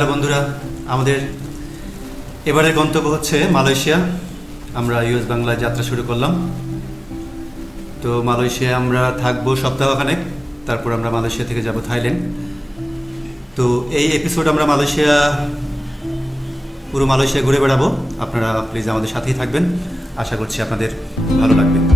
বন্ধুরা, আমাদের এবারের গন্তব্য হচ্ছে মালয়েশিয়া। আমরা ইউএস বাংলা যাত্রা শুরু করলাম। তো মালয়েশিয়ায় আমরা থাকব সপ্তাহখানেক, তারপর আমরা মালয়েশিয়া থেকে যাব থাইল্যান্ড। তো এই এপিসোড আমরা মালয়েশিয়া, পুরো মালয়েশিয়া ঘুরে বেড়াবো। আপনারা প্লিজ আমাদের সাথেই থাকবেন। আশা করছি আপনাদের ভালো লাগবে।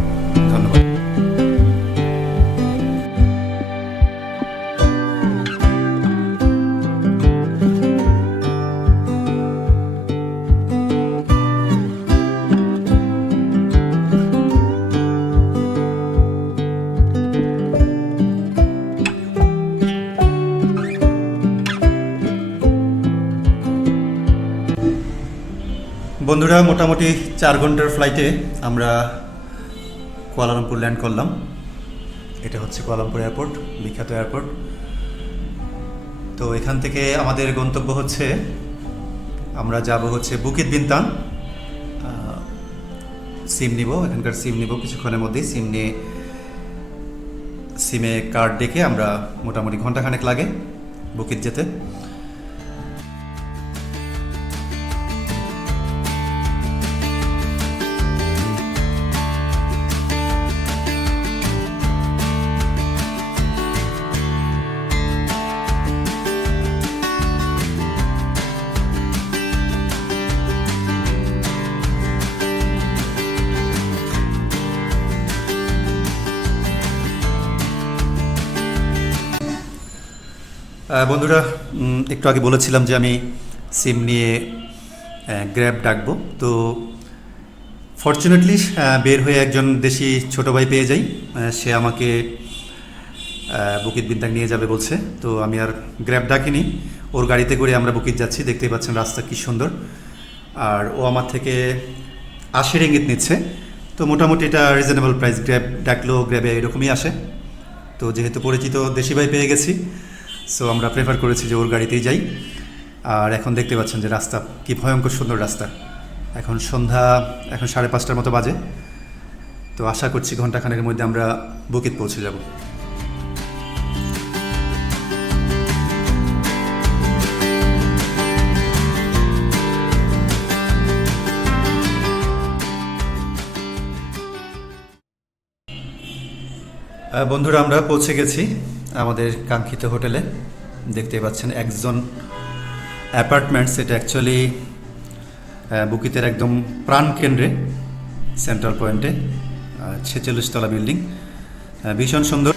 মোটামুটি চার ঘণ্টার ফ্লাইটে আমরা কুয়ালালামপুর ল্যান্ড করলাম। এটা হচ্ছে কুয়ালালামপুর এয়ারপোর্ট বিখ্যাত এয়ারপোর্ট তো এখান থেকে আমাদের গন্তব্য হচ্ছে আমরা যাব হচ্ছে বুকিত বিনতাং আহ, সিম নিব এখানকার সিম নিব কিছুক্ষণের মধ্যেই সিম নিয়ে সিমে কার্ড দেখে আমরা মোটামুটি ঘন্টাখানেক লাগে বুকিত যেতে। বন্ধুরা একটু আগে বলেছিলাম যে আমি সিম নিয়ে গ্র্যাব ডাকবো। তো ফর্চুনেটলি বের হয়ে একজন দেশি ছোট ভাই পেয়ে যাই। সে আমাকে বুকিত বিন্দাক নিয়ে যাবে বলছে। তো আমি আর গ্র্যাব ডাকিনি। ওর গাড়িতে করে আমরা বুকিত যাচ্ছি। দেখতেই পাচ্ছেন রাস্তা কী সুন্দর। আর ও আমার থেকে আশির ইঙ্গিত নিচ্ছে। তো মোটামুটি এটা রিজনেবল প্রাইস গ্র্যাব ডাকলেও গ্র্যাবে এরকমই আসে। তো যেহেতু পরিচিত দেশি ভাই পেয়ে গেছি সো আমরা প্রেফার করেছি যে ওর গাড়িতেই যাই। আর এখন দেখতে পাচ্ছেন যে রাস্তা কি ভয়ঙ্কর সুন্দর রাস্তা। এখন সন্ধ্যা, এখন সাড়ে পাঁচটার মতো বাজে। তো আশা করছি ঘন্টাখানেকের মধ্যে আমরা বুকিত পৌঁছে যাব। বন্ধুরা, আমরা পৌঁছে গেছি। আমাদের কাঙ্ক্ষিত হোটেলে দেখতে পাচ্ছেন একজন অ্যাপার্টমেন্টস, এটা অ্যাকচুয়ালি বুকিতের একদম প্রাণ কেন্দ্রে সেন্ট্রাল পয়েন্টে ছেচল্লিশ তলা বিল্ডিং ভীষণ সুন্দর।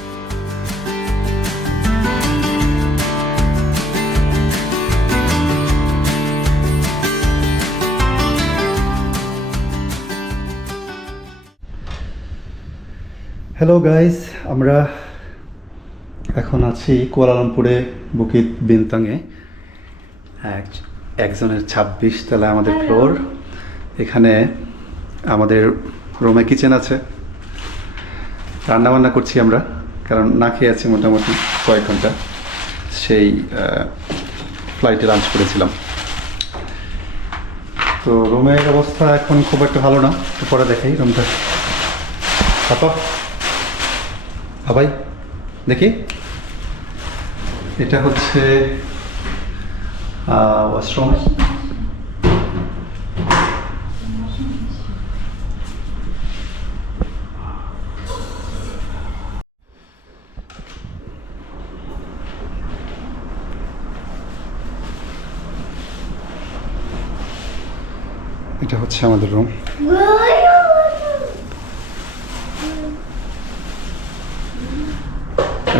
হ্যালো গাইস আমরা এখন আছি কুয়ালালামপুরে বুকিত বিনতাংয়ে। এক- একজনের ছাব্বিশ তলা আমাদের ফ্লোর। এখানে আমাদের রুমে কিচেন আছে। রান্না বান্না করছি আমরা কারণ না খেয়ে আছি মোটামুটি কয়েক ঘণ্টা। সেই ফ্লাইটে লাঞ্চ করেছিলাম। তো রুমের অবস্থা এখন খুব একটা ভালো না। পরে দেখাই রুমটা। পাপা ভাই দেখি। এটা হচ্ছে ওয়াশরুম এটা হচ্ছে আমাদের রুম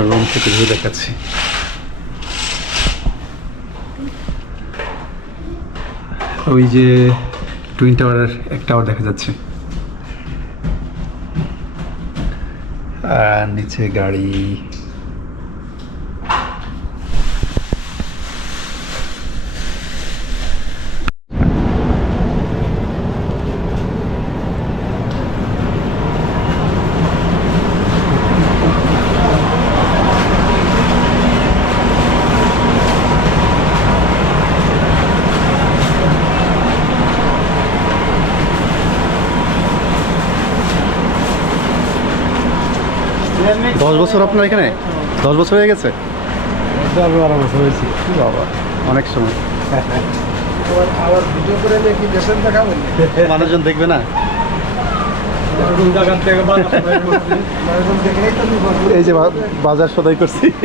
রুম থেকে ভিউ দেখাচ্ছি। ওই যে টুইন টাওয়ারের এক টাওয়ার দেখা যাচ্ছে। আর নিচে গাড়ি। দশ বছর আপনার এখানে? দশ বছর হয়ে গেছে? দশ বারো বছর হয়েছে বাবা অনেক সময়। মানুষজন দেখবে না? এই যে বাজার সদাই করছি।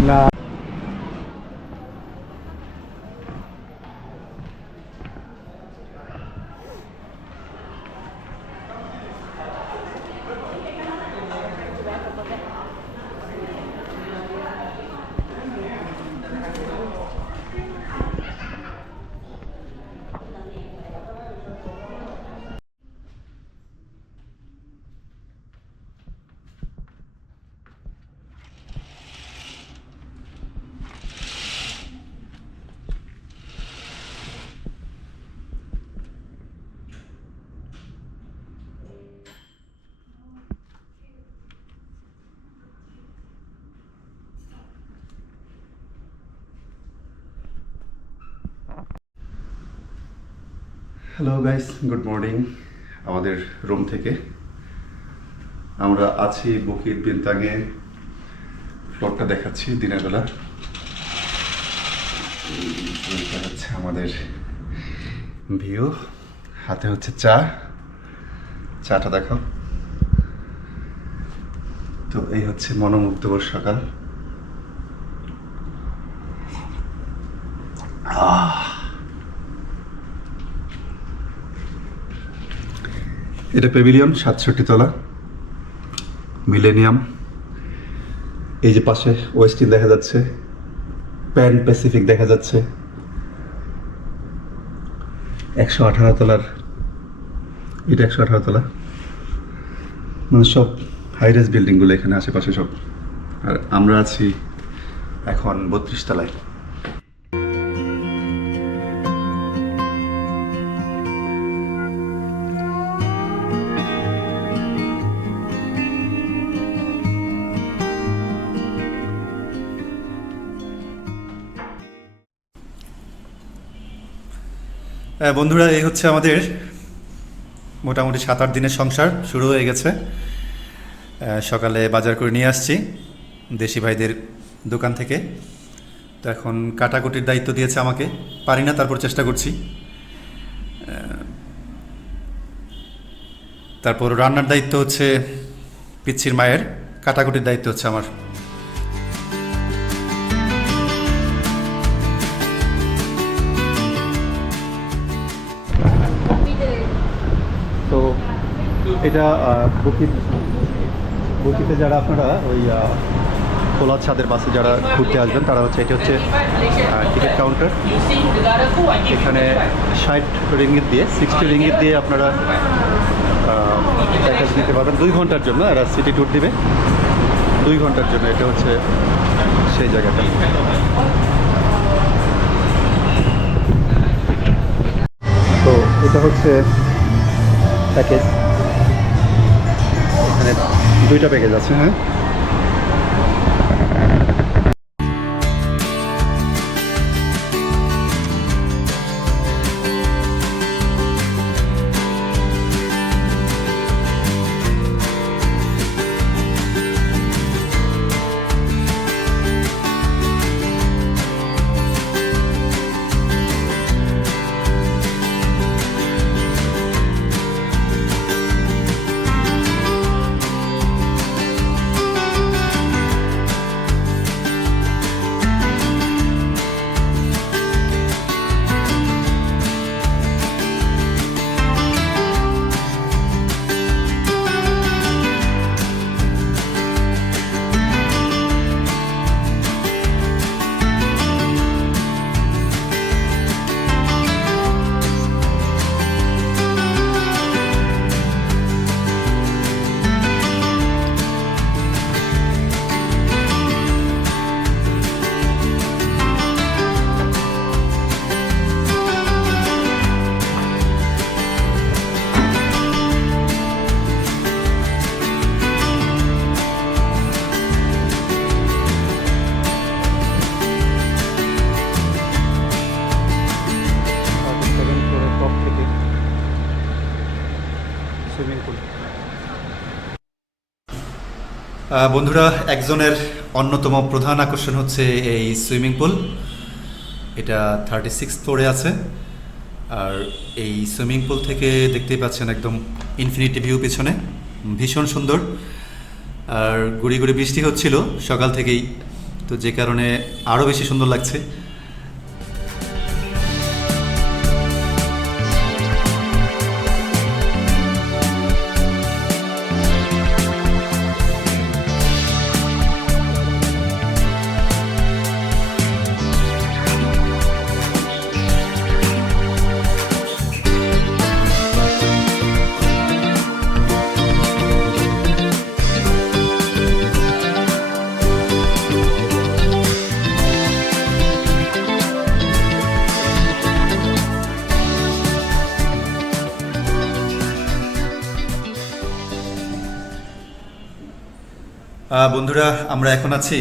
মানুষজন হ্যালো গাইস গুড মর্নিং আমাদের রুম থেকে আমরা আছি বকির বিনতাঙে ফ্লোরটা দেখাচ্ছি দিনের বেলা। হচ্ছে আমাদের ভিউ হাতে হচ্ছে চা। চাটা দেখো তো এই হচ্ছে মনোমুগ্ধকর সকাল। এটা পেভিলিয়ন সাতষট্টি তলা মিলেনিয়াম এই যে পাশে ওয়েস্টিন দেখা যাচ্ছে প্যান প্যাসিফিক দেখা যাচ্ছে। একশো আঠারো তলার, এটা একশো আঠারো তলা। মানে সব হাইরেস বিল্ডিংগুলো এখানে, আশেপাশে সব। আর আমরা আছি এখন বত্রিশ তলায়। বন্ধুরা, এই হচ্ছে আমাদের মোটামুটি সাত, আট দিনের সংসার, শুরু হয়ে গেছে। সকালে বাজার করে নিয়ে আসছি দেশি ভাইদের দোকান থেকে। তো এখন কাটাকুটির দায়িত্ব দিয়েছে আমাকে। পারি না, তারপর চেষ্টা করছি। তারপর রান্নার দায়িত্ব হচ্ছে পিচ্ছির মায়ের, কাটাকুটির দায়িত্ব হচ্ছে আমার। এটা বুকিত বুকিতে যারা আপনারা ওই খোলা ছাদের বাসে যারা ঘুরতে আসবেন, তারা হচ্ছে, এটা হচ্ছে টিকিট কাউন্টার। এখানে ষাট রিঙ্গিত দিয়ে, সিক্সটি রিঙ্গিত দিয়ে আপনারা প্যাকেজ নিতে পারবেন। দুই ঘণ্টার জন্য এরা সিটি ট্যুর দিবে। দুই ঘণ্টার জন্য এটা হচ্ছে সেই জায়গাটা। তো এটা হচ্ছে প্যাকেজ দুইটা প্যাকেজ আছে। হ্যাঁ। বন্ধুরা, একজনের অন্যতম প্রধান আকর্ষণ হচ্ছে এই সুইমিং পুল। এটা থার্টি সিক্স ফ্লোরে আছে। আর এই সুইমিং পুল থেকে দেখতেই পাচ্ছেন একদম ইনফিনিটি ভিউ পেছনে। ভীষণ সুন্দর। আর গুড়ি গুড়ি বৃষ্টি হচ্ছিল সকাল থেকেই। তো যে কারণে আরও বেশি সুন্দর লাগছে। বন্ধুরা, আমরা এখন আছি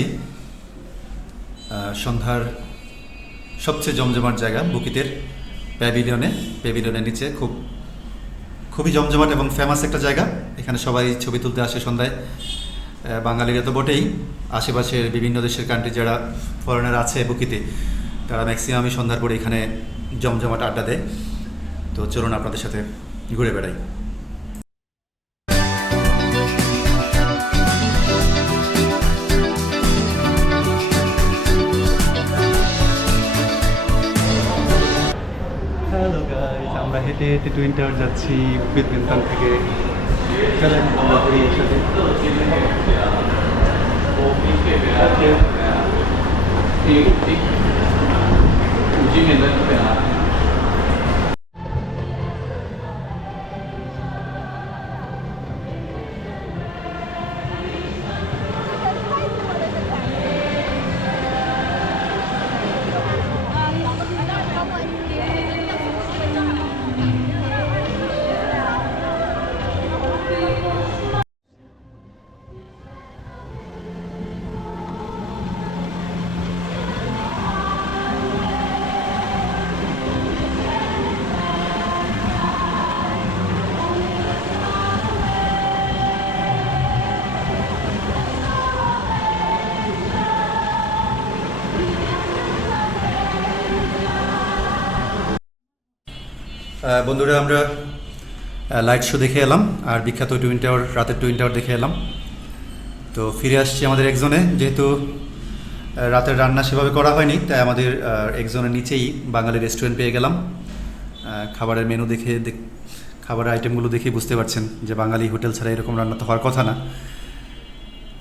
সন্ধ্যার সবচেয়ে জমজমাট জায়গা, বুকিতের প্যাভিলিয়নে। প্যাভিলিয়নের নিচে খুব, খুবই জমজমাট এবং ফেমাস একটা জায়গা। এখানে সবাই ছবি তুলতে আসে সন্ধ্যায়। বাঙালিরা তো বটেই। আশেপাশের বিভিন্ন দেশের কান্ট্রি যারা ফরেনার আছে বুকিতে, তারা ম্যাক্সিমামই সন্ধ্যার পরে এখানে জমজমাট আড্ডা দেয়। তো চলুন আপনাদের সাথে ঘুরে বেড়াই। হেঁটে টুইন টাওয়ার যাচ্ছি বিদ্যুৎ থেকে চলেন আমরা ঘুরি বন্ধুরা, আমরা লাইট শো দেখে এলাম, আর বিখ্যাত টুইন টাওয়ার রাতের টুইন টাওয়ার দেখে এলাম। তো ফিরে আসছি আমাদের একজনে, যেহেতু রাতের রান্না সেভাবে করা হয়নি, তাই আমাদের একজনের নিচেই বাঙালি রেস্টুরেন্ট পেয়ে গেলাম। খাবারের মেনু দেখে খাবারের আইটেমগুলো দেখে বুঝতে পারছেন যে বাঙালি হোটেল ছাড়া এরকম রান্না তো হওয়ার কথা না।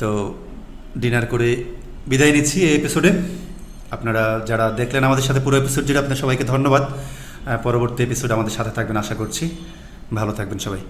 তো ডিনার করে বিদায় নিচ্ছি এই এপিসোডে আপনারা যারা দেখলেন আমাদের সাথে পুরো এপিসোড জুড়ে আপনার সবাইকে ধন্যবাদ। পরবর্তী এপিসোড আমাদের সাথে থাকবেন আশা করছি। ভালো থাকবেন সবাই।